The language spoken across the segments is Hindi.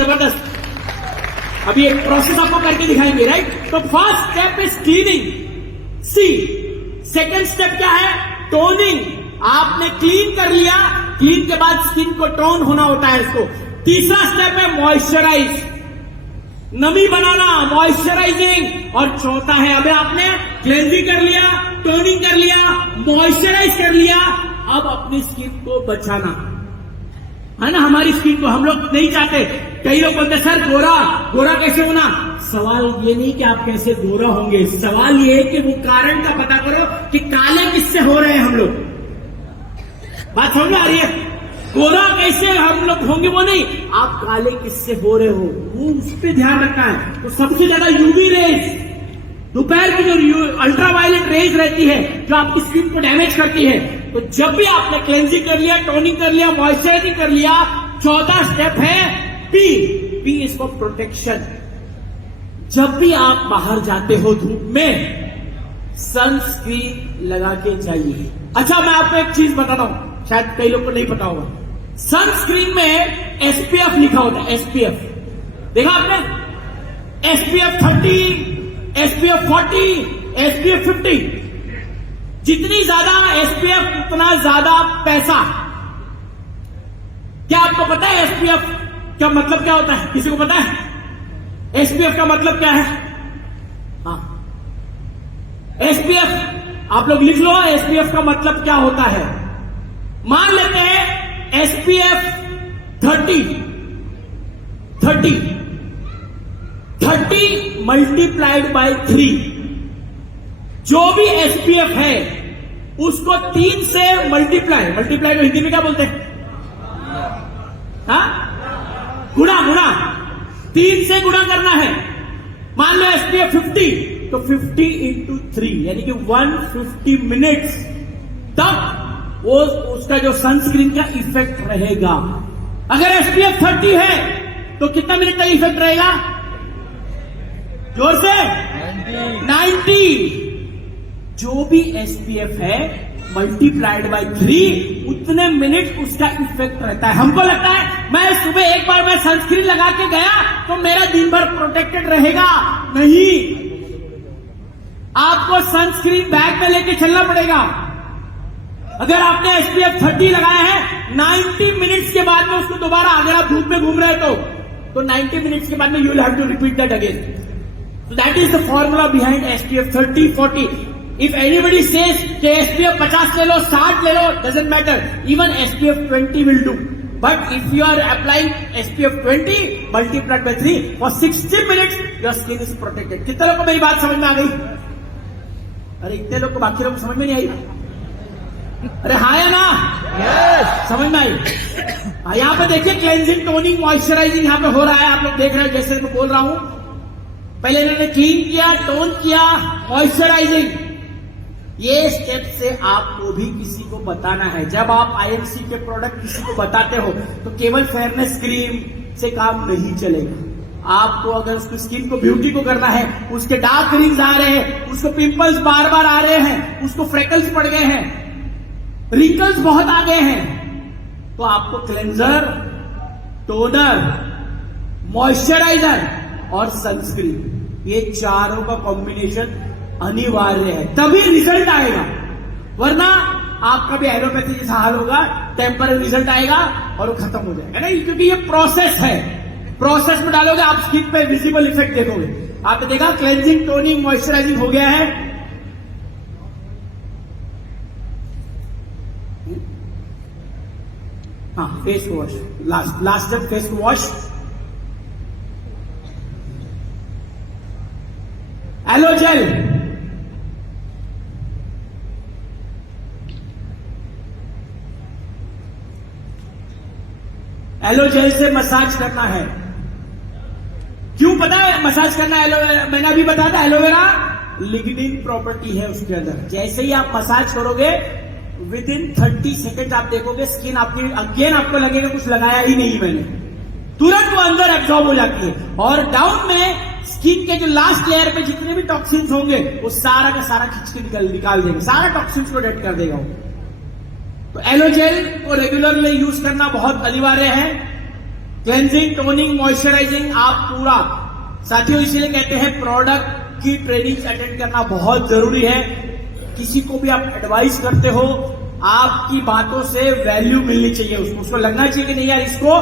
जबरदस्त। अभी एक प्रोसेस आपको करके दिखाएंगे, राइट? तो first step is cleaning, see. Second step क्या है? टोनिंग। आपने क्लीन कर लिया, क्लीन के बाद स्किन को टोन होना होता है इसको। तीसरा स्टेप है मॉइस्चराइज, नमी बनाना, मॉइस्चराइजिंग। और चौथा है, अबे आपने क्लेंजिंग कर लिया, टोनिंग कर लिया, मॉइस्चराइज कर लिया, अब अपनी स्किन को बचाना है ना। हमारी स्किन को हम लोग नहीं चाहते। कई लोग बोलते सर गोरा गोरा कैसे होना? सवाल ये नहीं कि आप कैसे गोरा होंगे, सवाल ये है कि वो कारण का पता करो कि काले किससे हो रहे हैं हम लोग। बात समझ में आ रही है? गोरा कैसे हम लोग होंगे वो नहीं, आप काले किससे हो रहे हो वो उस पर ध्यान रखना है। तो सबसे ज्यादा यूवी रेज, दोपहर की जो अल्ट्रावायलेट रेज रहती है जो आपकी स्किन को डैमेज करती है। तो जब भी आपने क्लेंजिंग कर लिया, टोनिंग कर लिया, मॉइस्चराइजिंग कर लिया, चौथा स्टेप है P. P is for protection. जब भी आप बाहर जाते हो धूप में, सनस्क्रीन लगा के जाइए। अच्छा, मैं आपको एक चीज बताता हूं, शायद कई लोग को नहीं पता होगा। सनस्क्रीन में एसपीएफ लिखा होता है, एसपीएफ देखा आपने? SPF 30, SPF 40, SPF 50। जितनी ज्यादा एसपीएफ उतना ज्यादा पैसा। क्या आपको पता है एसपीएफ का मतलब क्या होता है? किसी को पता है एसपीएफ का मतलब क्या है? हाँ, एसपीएफ आप लोग लिख लो, एसपीएफ का मतलब क्या होता है। मान लेते हैं एसपीएफ 30 मल्टीप्लाइड बाय 3। जो भी एसपीएफ है उसको 3 से मल्टीप्लाई को हिंदी में क्या बोलते हैं? हाँ, गुणा 3 से गुणा करना है। मान लो एसपीएफ 50, तो 50 इंटू 3 यानी कि 150 मिनट्स तक वो उसका जो सनस्क्रीन का इफेक्ट रहेगा। अगर एसपीएफ 30 है तो कितना मिनट तक इफेक्ट रहेगा? जोर से 90। जो भी एसपीएफ है मल्टीप्लाइड बाय 3 उतने मिनट उसका इफेक्ट रहता है। हमको लगता है मैं सुबह एक बार मैं सनस्क्रीन लगा के गया तो मेरा दिन भर प्रोटेक्टेड रहेगा। नहीं, आपको सनस्क्रीन बैग में लेके चलना पड़ेगा। अगर आपने एसपीएफ 30 लगाया है, 90 मिनट्स के बाद में उसको दोबारा, अगर आप धूप में घूम रहे हो तो 90 मिनट्स के बाद में you will have to repeat that again. So that is the formula behind SPF 30, 40. If anybody says कि SPF 50 ले लो, 60 ले लो, doesn't matter. Even SPF 20 will do. But if you are applying SPF 20 multiplied by 3 for 60 minutes, your skin is protected. कितने लोग को मेरी बात समझ में आ गई? अरे इतने लोग को, बाकी लोग को समझ में नहीं आई? अरे हाँ या ना? yes. समझ में आई? यहाँ पे देखिए क्लेंजिंग, टोनिंग, मॉइस्चराइजिंग यहाँ पे हो रहा है। आप लोग देख रहे हैं जैसे मैं बोल रहा हूं। पहले इन्होंने क्लीन किया, टोन किया, मॉइस्चराइजिंग। ये स्टेप से आपको भी किसी को बताना है। जब आप आईएमसी के प्रोडक्ट किसी को बताते हो तो केवल फेयरनेस क्रीम से काम नहीं चलेगा। आपको अगर उसकी स्किन को ब्यूटी को करना है, उसके डार्क रिंग्स आ रहे हैं, उसको पिंपल्स बार बार आ रहे हैं, उसको फ्रेकल्स पड़ गए हैं, रिंकल्स बहुत आ गए हैं, तो आपको क्लेंजर, टोनर, मॉइस्चराइजर और सनस्क्रीन, ये चारों का कॉम्बिनेशन अनिवार्य है, तभी रिजल्ट आएगा। वरना आपका भी एलोपैथी जैसा हाल होगा, टेम्पररी रिजल्ट आएगा और वो खत्म हो जाएगा। नहीं, क्योंकि ये प्रोसेस है। प्रोसेस में डालोगे आप स्किन पे विजिबल इफेक्ट देखोगे। आपने देखा क्लेंजिंग, टोनिंग, मॉइस्चराइजिंग हो गया है। हाँ, face wash, last step face wash. Aloe gel, aloe gel से मसाज करना है। क्यों पता है मसाज करना है? मैंने अभी बताया था, एलोवेरा लिग्निन प्रॉपर्टी है उसके अंदर। जैसे ही आप मसाज करोगे विद इन 30 सेकेंड आप देखोगे स्किन आपकी, अगेन आपको लगेगा कुछ लगाया ही नहीं मैंने, तुरंत वो अंदर एब्जॉर्ब हो जाती है। और डाउन में स्किन के जो लास्ट लेयर पे जितने भी टॉक्सिन्स होंगे वो सारा का सारा खींच के निकाल देगा, सारा टॉक्सिन्स को डेड कर देगा वो। तो एलोजेल को रेगुलरली यूज करना बहुत अनिवार्य है। क्लेंजिंग, टोनिंग, मॉइस्चराइजिंग आप पूरा। साथियों इसीलिए कहते हैं प्रोडक्ट की ट्रेनिंग अटेंड करना बहुत जरूरी है। किसी को भी आप एडवाइस करते हो, आपकी बातों से वैल्यू मिलनी चाहिए उसको लगना चाहिए कि नहीं यार इसको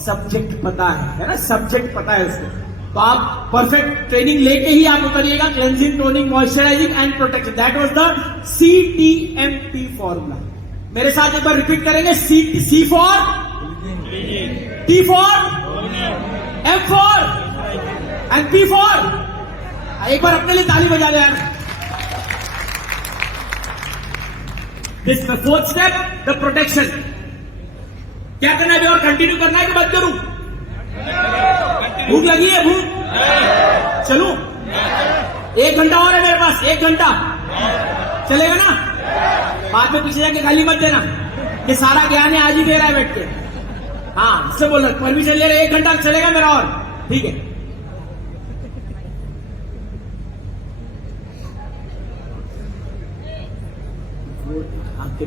सब्जेक्ट पता है ना, सब्जेक्ट पता है उसको। तो आप परफेक्ट ट्रेनिंग लेके ही आप उतरिएगा। Cleansing, toning, moisturising and protection, that was the CTMP formula. मेरे साथ एक बार रिपीट करेंगे। C for, T for, M for and P for. एक बार अपने लिए ताली बजा दे यार। This fourth step, the protection. क्या करना है और कंटिन्यू करना है कि बंद करूं? भूख लगी है? भूख चलूं? 1 घंटा और है मेरे पास, 1 घंटा चलेगा ना? बाद में पीछे जाके गाली मत देना कि सारा ज्ञान है आज ही दे रहा है बैठ के। हाँ इससे बोल रहा परमिशन ले रहे, 1 घंटा चलेगा मेरा और, ठीक है? आपके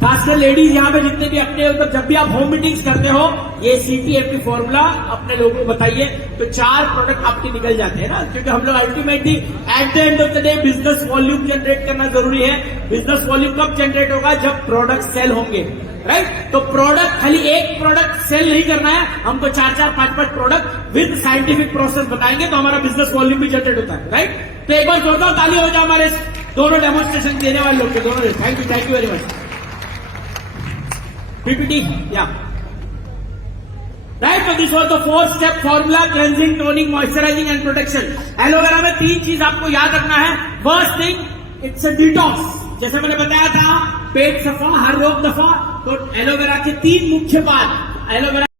खासकर लेडीज यहाँ पे जितने भी अपने ऊपर, जब भी आप होम मीटिंग्स करते हो ये CTMP फॉर्मूला अपने लोगों को बताइए, तो 4 प्रोडक्ट आपके निकल जाते हैं ना। क्योंकि हम लोग ultimately at the end of the day business volume generate करना जरूरी है। बिजनेस वॉल्यूम कब जनरेट होगा? जब प्रोडक्ट सेल होंगे, राइट? तो प्रोडक्ट, खाली एक प्रोडक्ट सेल नहीं करना है हमको, 4-4, 5-5 प्रोडक्ट विद साइंटिफिक प्रोसेस बताएंगे तो हमारा बिजनेस वॉल्यूम भी जनरेट होता है, राइट? तो एक बार जोरदार ताली हो जाए हमारे दोनों डेमोन्स्ट्रेशन देने वाले लोग के दोनों। Thank you very much. PPT, yeah. Right, so this was the 4-step formula: cleansing, toning, moisturizing and protection. Aloe vera में 3 चीज आपको याद रखना है। First thing, it's a detox. जैसे मैंने बताया था, पेट सफा, हर रोग दफा। तो एलोवेरा के 3 मुख्य बात। एलोवेरा